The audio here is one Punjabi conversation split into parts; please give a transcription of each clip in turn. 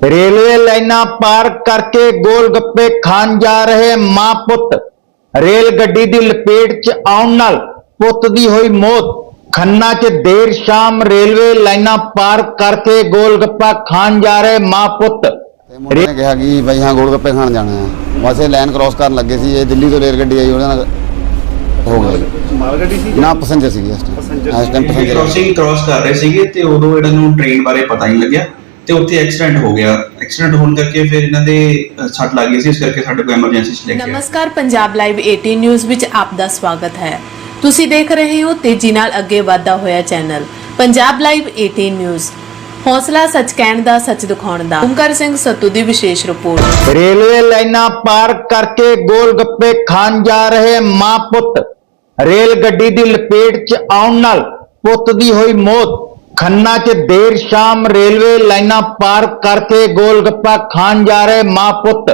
ਰੇਲਵੇ ਲਾਈਨਾਂ ਪਾਰ ਕਰਕੇ ਗੋਲ ਗੱਪੇ ਖਾਣ ਜਾ ਰਹੇ ਮਾਂ ਪੁੱਤ। ਰੇਲ ਗੱਡੀ ਦੀ ਲਪੇਟ 'ਚ ਆਉਣ ਨਾਲ ਪੁੱਤ ਦੀ ਹੋਈ ਮੌਤ। ਖੰਨਾ 'ਚ ਦੇਰ ਸ਼ਾਮ ਰੇਲਵੇ ਲਾਈਨਾਂ ਪਾਰ ਕਰਕੇ ਗੋਲ ਗੱਪਾ ਖਾਣ ਜਾ ਰਹੇ ਮਾਂ ਪੁੱਤ। ਮੁੰਡੇ ਨੇ ਕਿਹਾ ਕਿ ਭਾਈ ਹਾਂ ਗੋਲ ਗੱਪੇ ਖਾਣ ਜਾਣਾ ਹੈ। ਲਾਈਨ ਕ੍ਰਾਸ ਕਰਨ ਲੱਗੇ ਸੀ। ਇਹ ਦਿੱਲੀ ਤੋਂ ਰੇਲ ਗੱਡੀ ਆਈ ਉਹਦੇ ਨਾਲ ਹੋ ਗਿਆ। ਮਾਲ ਗੱਡੀ ਸੀ? ਨਾ ਪੈਸੇਂਜਰ ਸੀਗੇ ਇਸ ਟਾਈਮ Passenger ਇਸ ਟਾਈਮ ਸੀ। ਪੈਸੇਂਜਰ ਕ੍ਰਾਸਿੰਗ ਕ੍ਰਾਸ ਕਰ ਰਹੇ ਸੀਗੇ ਤੇ ਉਦੋਂ ਇਹਨਾਂ ਨੂੰ ਟ੍ਰੇਨ ਬਾਰੇ ਪਤਾ ਨਹੀਂ ਲੱਗਿਆ। ਤੇ ਉੱਥੇ ਐਕਸੀਡੈਂਟ ਹੋ ਗਿਆ। ਐਕਸੀਡੈਂਟ ਹੋਣ ਕਰਕੇ ਫਿਰ ਇਹਨਾਂ ਦੇ ਅ, ਸੱਟ ਲੱਗ ਗਈ ਸੀ ਇਸ ਕਰਕੇ ਸਾਡੇ ਕੋਲ ਐਮਰਜੈਂਸੀ ਚ ਲੈ ਕੇ ਆਏ। ਨਮਸਕਾਰ ਪੰਜਾਬ ਲਾਈਵ 18 ਨਿਊਜ਼ ਵਿੱਚ ਆਪ ਦਾ ਸਵਾਗਤ ਹੈ। ਤੁਸੀਂ ਦੇਖ ਰਹੇ ਹੋ ਤੇਜ਼ੀ ਨਾਲ ਅੱਗੇ ਵਧਦਾ ਹੋਇਆ ਚੈਨਲ ਪੰਜਾਬ ਲਾਈਵ 18 ਨਿਊਜ਼ ਹੌਸਲਾ ਸੱਚ ਕਹਿਣ ਦਾ ਸੱਚ ਦਿਖਾਉਣ ਦਾ। ਓਮਕਾਰ ਸਿੰਘ ਸੱਤੂ ਦੀ ਵਿਸ਼ੇਸ਼ ਰਿਪੋਰਟ। ਰੇਲਵੇ ਲਾਈਨਾਂ ਪਾਰ ਕਰਕੇ ਗੋਲ ਗੱਪੇ ਖਾਣ ਜਾ ਰਹੇ ਮਾਂ ਪੁੱਤ। ਰੇਲ ਗੱਡੀ ਦੀ ਲਪੇਟ 'ਚ ਆਉਣ ਨਾਲ ਪੁੱਤ ਦੀ ਹੋਈ ਮੌਤ। ਖੰਨਾ 'ਚ ਦੇਰ ਸ਼ਾਮ ਰੇਲਵੇ ਲਾਈਨਾਂ ਪਾਰ ਕਰਕੇ ਗੋਲ ਗੱਪਾ ਖਾਣ ਜਾ ਰਹੇ ਮਾਂ ਪੁੱਤ।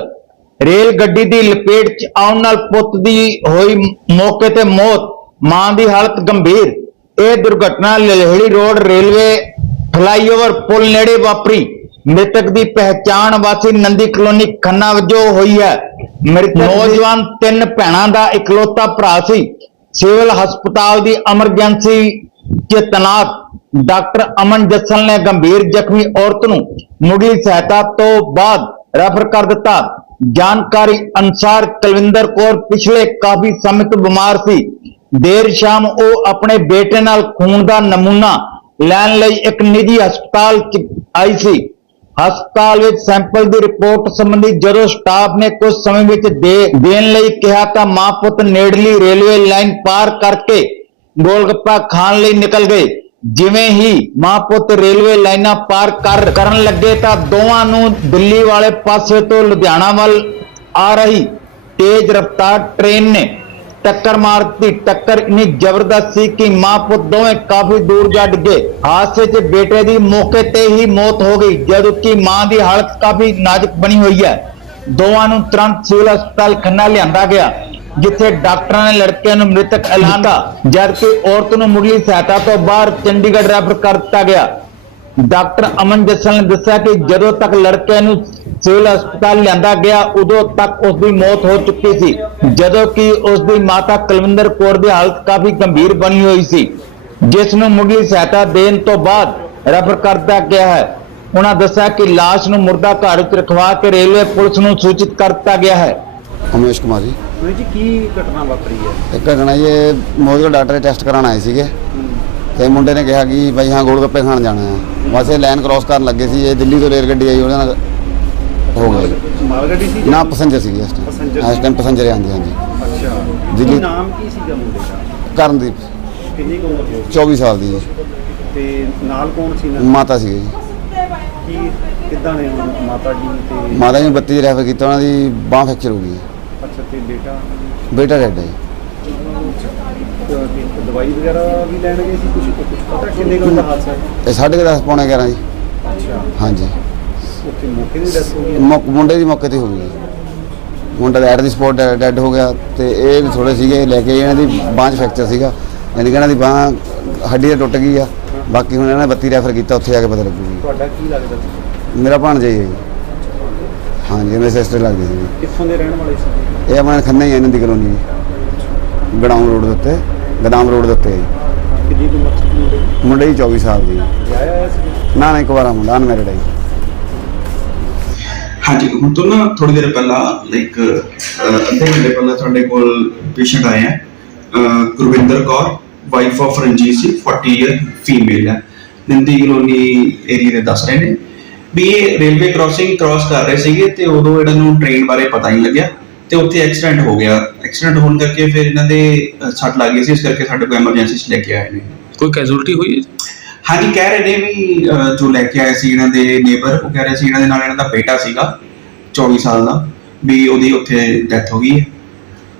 ਰੇਲ ਗੱਡੀ ਦੀ ਲਪੇਟ 'ਚ ਆਉਣ ਨਾਲ ਪੁੱਤ ਦੀ ਹੋਈ ਮੌਕੇ ਤੇ ਮੌਤ ਮਾਂ ਦੀ ਹਾਲਤ ਗੰਭੀਰ। ਇਹ ਦੁਰਘਟਨਾ ਲਲਹੜੀ ਰੋਡ ਰੇਲਵੇ ਫਲਾਈਓਵਰ ਪੁਲ ਨੇੜੇ ਵਾਪਰੀ। ਮ੍ਰਿਤਕ ਦੀ ਪਹਿਚਾਣ ਵਾਸੀ ਨੰਦੀ ਕਲੋਨੀ ਖੰਨਾ ਵਜੋਂ ਹੋਈ ਹੈ। ਮ੍ਰਿਤਕ ਨੌਜਵਾਨ ਤਿੰਨ ਭੈਣਾਂ ਦਾ ਇਕਲੌਤਾ ਭਰਾ ਸੀ। ਸਿਵਲ ਹਸਪਤਾਲ ਦੀ ਐਮਰਜੈਂਸੀ 'ਚ ਤੈਨਾਤ। ਡਾਕਟਰ ਅਮਨ ਜੱਸਲ ਨੇ ਗੰਭੀਰ ਜ਼ਖਮੀ ਔਰਤ ਨੂੰ ਮੁੱਢਲੀ ਸਹਾਇਤਾ ਤੋਂ ਬਾਅਦ ਰੈਫਰ ਕਰ ਦਿੱਤਾ। ਜਾਣਕਾਰੀ ਅਨੁਸਾਰ ਕੁਲਵਿੰਦਰ ਕੌਰ ਪਿਛਲੇ ਕਾਫੀ ਸਮੇਂ ਤੋਂ ਬਿਮਾਰ ਸੀ। ਦੇਰ ਸ਼ਾਮ ਉਹ ਆਪਣੇ ਬੇਟੇ ਨਾਲ ਖੂਨ ਦਾ ਨਮੂਨਾ ਲੈਣ ਲਈ ਇੱਕ ਨਿੱਜੀ ਹਸਪਤਾਲ 'ਚ ਆਈ ਸੀ। ਹਸਪਤਾਲ ਵਿੱਚ ਸੈਂਪਲ ਦੀ ਰਿਪੋਰਟ ਸੰਬੰਧੀ ਜਦੋਂ ਸਟਾਫ ਨੇ ਕੁਝ ਸਮੇਂ ਵਿੱਚ ਦੇਣ ਲਈ ਕਿਹਾ ਤਾਂ ਮਾਂ ਪੁੱਤ ਨੇੜਲੀ ਰੇਲਵੇ ਲਾਈਨ ਪਾਰ ਕਰਕੇ ਗੋਲਗੱਪਾ ਖਾਣ ਲਈ ਨਿਕਲ ਗਏ। ਜਿਵੇਂ ਹੀ ਮਾਂ ਪੁੱਤ ਰੇਲਵੇ ਲਾਈਨਾਂ ਪਾਰ ਕਰ ਕਰਨ ਲੱਗੇ ਤਾਂ ਦੋਵਾਂ ਨੂੰ ਦਿੱਲੀ ਵਾਲੇ ਪਾਸੇ ਤੋਂ ਲੁਧਿਆਣਾ ਵੱਲ ਆ ਰਹੀ ਤੇਜ਼ ਰਫ਼ਤਾਰ ਟ੍ਰੇਨ ਨੇ ਟੱਕਰ ਮਾਰ ਦਿੱਤੀ ਟੱਕਰ ਇੰਨੀ ਜ਼ਬਰਦਸਤ ਸੀ ਕਿ ਮਾਂ ਪੁੱਤ ਦੋਵੇਂ ਕਾਫੀ ਦੂਰ ਜਾ ਡਿੱਗੇ। ਹਾਦਸੇ 'ਚ ਬੇਟੇ ਦੀ ਮੌਕੇ ਤੇ ਹੀ ਮੌਤ ਹੋ ਗਈ ਜਦੋਂ ਕਿ ਮਾਂ ਦੀ ਹਾਲਤ ਕਾਫੀ ਨਾਜ਼ੁਕ ਬਣੀ ਹੋਈ ਹੈ। ਦੋਵਾਂ ਨੂੰ ਤੁਰੰਤ ਸਿਵਲ ਹਸਪਤਾਲ ਖੰਨਾ ਲਿਆਂਦਾ ਗਿਆ। ਜਿੱਥੇ ਡਾਕਟਰਾਂ ਨੇ ਲੜਕਿਆਂ ਨੂੰ ਮ੍ਰਿਤਕ ਐਲਾਨਦਾ ਜਦਕਿ ਔਰਤ ਨੂੰ ਮੁੱਢਲੀ ਸਹਾਇਤਾ ਤੋਂ ਬਾਹਰ ਚੰਡੀਗੜ੍ਹ ਰੈਫਰ ਕਰ ਦਿੱਤਾ ਗਿਆ। ਡਾਕਟਰ ਅਮਨ ਜੱਸਲ ਨੇ ਦੱਸਿਆ ਕਿ ਜਦੋਂ ਤੱਕ ਲੜਕੇ ਨੂੰ ਸਿਵਲ ਹਸਪਤਾਲ ਲਿਆਂਦਾ ਗਿਆ, ਉਦੋਂ ਤੱਕ ਉਸ ਦੀ ਮੌਤ ਹੋ ਚੁੱਕੀ ਸੀ, ਜਦੋਂ ਕਿ ਉਸ ਦੀ ਮਾਤਾ ਕੁਲਵਿੰਦਰ ਕੌਰ ਦੀ ਹਾਲਤ ਕਾਫੀ ਗੰਭੀਰ ਬਣੀ ਹੋਈ ਸੀ, ਜਿਸ ਨੂੰ ਮੁੱਢਲੀ ਸਹਾਇਤਾ ਦੇਣ ਤੋਂ ਬਾਅਦ ਰੈਫਰ ਕਰਤਾ ਗਿਆ ਹੈ। ਉਹਨਾਂ ਦੱਸਿਆ ਕਿ ਲਾਸ਼ ਨੂੰ ਮੁਰਦਾ ਘਰ ਵਿੱਚ ਰਖਵਾ ਕੇ ਰੇਲਵੇ ਪੁਲਿਸ ਨੂੰ ਸੂਚਿਤ ਕਰ ਦਿੱਤਾ ਗਿਆ ਹੈ। ਉਮੇਸ਼ ਕੁਮਾਰ ਜੀ। ਵੀਰ ਜੀ ਕੀ ਘਟਨਾ ਵਾਪਰੀ ਹੈ? ਇੱਕ ਘਟਨਾ ਇਹ ਮੋਦਗੜ ਡਾਕਟਰ ਟੈਸਟ ਕਰਾਉਣ ਆਏ ਸੀਗੇ। ਤੇ ਮੁੰਡੇ ਨੇ ਕਿਹਾ ਕਿ ਭਾਈ ਹਾਂ ਗੋਲ ਗੱਪੇ ਖਾਣ ਜਾਣਾ ਹੈ। ਇਹ ਲਾਈਨ ਕ੍ਰਾਸ ਕਰਨ ਲੱਗੇ ਸੀ ਇਹ ਦਿੱਲੀ ਤੋਂ ਰੇਲ ਗੱਡੀ ਆਈ ਉਹਦੇ ਨਾਲ ਹੋ ਗਿਆ ਮਾਲ ਗੱਡੀ ਸੀ ਨਾ ਪੈਸੇਂਜਰ ਸੀਗੇ ਇਸ ਟਾਈਮ ਇਸ ਟਾਈਮ ਪੈਸੇਂਜਰ ਆਂਦੇ ਹਾਂਜੀ ਅੱਛਾ। ਦਿੱਲੀ- ਨਾਮ ਕੀ ਸੀਗਾ ਮੁੰਡੇ ਦਾ? ਕਰਨਦੀਪ। ਕਿੰਨੀ ਉਮਰ ਹੋਊ 24 ਸਾਲ ਦੀ ਜੀ ਤੇ ਨਾਲ ਕੌਣ ਸੀ ਨਾ ਮਾਤਾ ਸੀਗੇ ਜੀ। ਕੀ ਕਿੱਦਾਂ ਨੇ ਮਾਤਾ ਜੀ ਤੇ ਮਾਤਾ ਜੀ ਨੂੰ 32 ਰੈਫਰ ਕੀਤਾ ਉਹਨਾਂ ਦੀ ਬਾਹ ਫ੍ਰੈਕਚਰ ਹੋ ਗਈ ਬੇਟਾ? ਬੇਟਾ ਡੈਡ ਹੈ ਜੀ। ਦਵਾਈ ਵਗੈਰਾ ਵੀ ਲੈਣ ਗਏ ਸੀ ਕੁਝ ਕੁਝ ਪਤਾ ਕਿੰਨੇ ਕੁ ਦਾ ਹਾਦਸਾ? ਹੈ ਇਹ ਸਾਢੇ ਕੁ ਦਸ ਪੌਣੇ 11 ਜੀ। ਅੱਛਾ। ਹਾਂਜੀ। ਉੱਥੇ ਮੌਕੇ ਦੀ ਡੈਥ ਹੋ ਗਈ ਹੈ? ਮੁੰਡੇ ਦੀ ਮੌਕੇ ਤੇ ਹੋ ਗਈ ਜੀ। ਮੁੰਡਾ ਦਾ ਐਟ ਦੀ ਸਪੋਟ ਡੈਡ ਹੋ ਗਿਆ ਤੇ ਇਹ ਵੀ ਥੋੜੇ ਸੀਗੇ ਲੈ ਕੇ ਇਹਨਾਂ ਦੀ ਬਾਂਹ 'ਚ ਫ੍ਰੈਕਚਰ ਸੀਗਾ। ਯਾਨੀ ਕਿ ਇਹਨਾਂ ਦੀ ਬਾਂਹ ਹੱਡੀ ਤੇ ਟੁੱਟ ਗਈ ਆ। ਬਾਕੀ ਹੁਣ ਇਹਨਾਂ ਨੇ 32 ਰੈਫਰ ਕੀਤਾ ਉੱਥੇ ਜਾ ਕੇ ਪਤਾ ਲੱਗੂਗੀ ਤੁਹਾਡਾ ਕੀ ਲੱਗਦਾ ਸੀ? ਮੇਰਾ ਭਾਣਜਾ ਹੀ ਹੈ ਜੀ। ਹਾਂਜੀ ਮੇਰੇ ਸਿਸਟਰ ਲੱਗਦੀ ਸੀ ਜੀ। ਕਿੱਥੋਂ ਦੇ ਰਹਿਣ ਵਾਲੇ ਸੀ? ਇਹ ਆਪਣੇ ਖੰਨਾ ਹੀ ਹੈ ਇਹਨਾਂ ਦੀ ਕਲੋਨੀ। ਜੀ ਗਡਾਊਨ ਰੋਡ ਦੇ ਉੱਤੇ ਗਦਾਮ ਰੋਡ ਦੇ ਉੱਤੇ ਹੈ ਜੀ। ਕਿੰਨੀ ਕੁ ਉਮਰ ਸੀ ਮੁੰਡੇ ਦੀ? ਮੁੰਡੇ ਦੀ 24 ਸਾਲ ਦੀ। ਸੀ ਨਾ ਨਾ ਇੱਕ ਵਾਰਾ ਮੁੰਡਾ ਅਨਮੈਰਿਡ ਹੈ ਜੀ। ਹਾਂਜੀ ਹੁਣ ਤੋਂ ਨਾ ਥੋੜੀ ਦੇਰ ਪਹਿਲਾਂ ਲਾਈਕ ਅੱਧੇ ਘੰਟੇ ਪਹਿਲਾਂ ਤੁਹਾਡੇ ਕੋਲ ਪੇਸ਼ੈਂਟ ਆਏ ਹੈ ਅਹ, Gurvinder Kaur wife of Ranjit Singh 40 year female ਹੈ ਨਿੰਦੀ ਕਲੋਨੀ ਏਰੀਆ ਦੇ ਦੱਸ ਰਹੇ ਨੇ। ਵੀ ਇਹ ਰੇਲਵੇ ਕ੍ਰਾਸਿੰਗ ਕ੍ਰਾਸ ਕਰ ਰਹੇ ਸੀਗੇ ਤੇ ਉਦੋਂ ਇਹਨਾਂ ਨੂੰ ਟ੍ਰੇਨ ਬਾਰੇ ਪਤਾ ਨਹੀਂ ਲੱਗਿਆ। ਤੇ ਉੱਥੇ ਐਕਸੀਡੈਂਟ ਹੋ ਗਿਆ। ਐਕਸੀਡੈਂਟ ਹੋਣ ਕਰਕੇ ਫਿਰ ਇਹਨਾਂ ਦੇ ਸੱਟ ਲੱਗ ਗਈ ਸੀ ਇਸ ਕਰਕੇ ਸਾਡੇ ਕੋਲ ਐਮਰਜੈਂਸੀ 'ਚ ਲੈ ਕੇ ਆਏ ਨੇ। ਕੋਈ ਕੈਜੂਅਲਟੀ ਹੋਈ ਹੈ ਹਾਂਜੀ ਕਹਿ ਰਹੇ ਨੇ ਵੀ ਅਹ, ਜੋ ਲੈ ਕੇ ਆਏ ਸੀ ਇਹਨਾਂ ਦੇ ਨੇਬਰ ਉਹ ਕਹਿ ਰਹੇ ਸੀ ਇਹਨਾਂ ਦੇ ਨਾਲ ਇਹਨਾਂ ਦਾ ਬੇਟਾ ਸੀਗਾ 24 ਸਾਲ ਦਾ ਵੀ ਉਹਦੀ ਉੱਥੇ ਡੈਥ ਹੋ ਗਈ ਹੈ।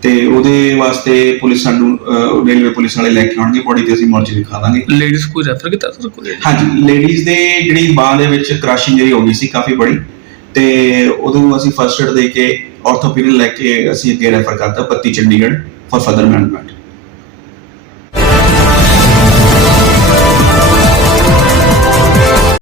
ਤੇ ਉਹਦੇ ਵਾਸਤੇ ਪੁਲਿਸ ਸਾਨੂੰ ਅਹ, ਰੇਲਵੇ ਪੁਲਿਸ ਵਾਲੇ ਲੈ ਕੇ ਆਉਣਗੇ ਬੋਡੀ ਤੇ ਅਸੀਂ ਮੋਰਚੇ ਦਿਖਾ ਦਾਂਗੇ। ਲੇਡੀਜ਼ ਕੋਈ ਰੈਫਰ ਕੀਤਾ ਸਰ ਕੋਈ ਹਾਂਜੀ ਲੇਡੀਜ਼ ਦੇ ਜਿਹੜੀ ਬਾਹ ਦੇ ਵਿੱਚ ਕ੍ਰਸ਼ ਇੰਜਰੀ ਹੋ ਗਈ ਸੀ ਕਾਫੀ ਬੜੀ। ਤੇ ਉਹਨੂੰ ਅਸੀਂ ਫਰਸਟ ਏਡ ਦੇ ਕੇ ਆਰਥੋਪੈਡਿਕ ਲੈ ਕੇ ਅਸੀਂ ਅੱਗੇ ਰੈਫਰ ਕਰਤਾ ਪੱਤੀ ਚੰਡੀਗੜ੍ਹ ਫॉर ਫਰਦਰ ਮੈਨੇਜਮੈਂਟ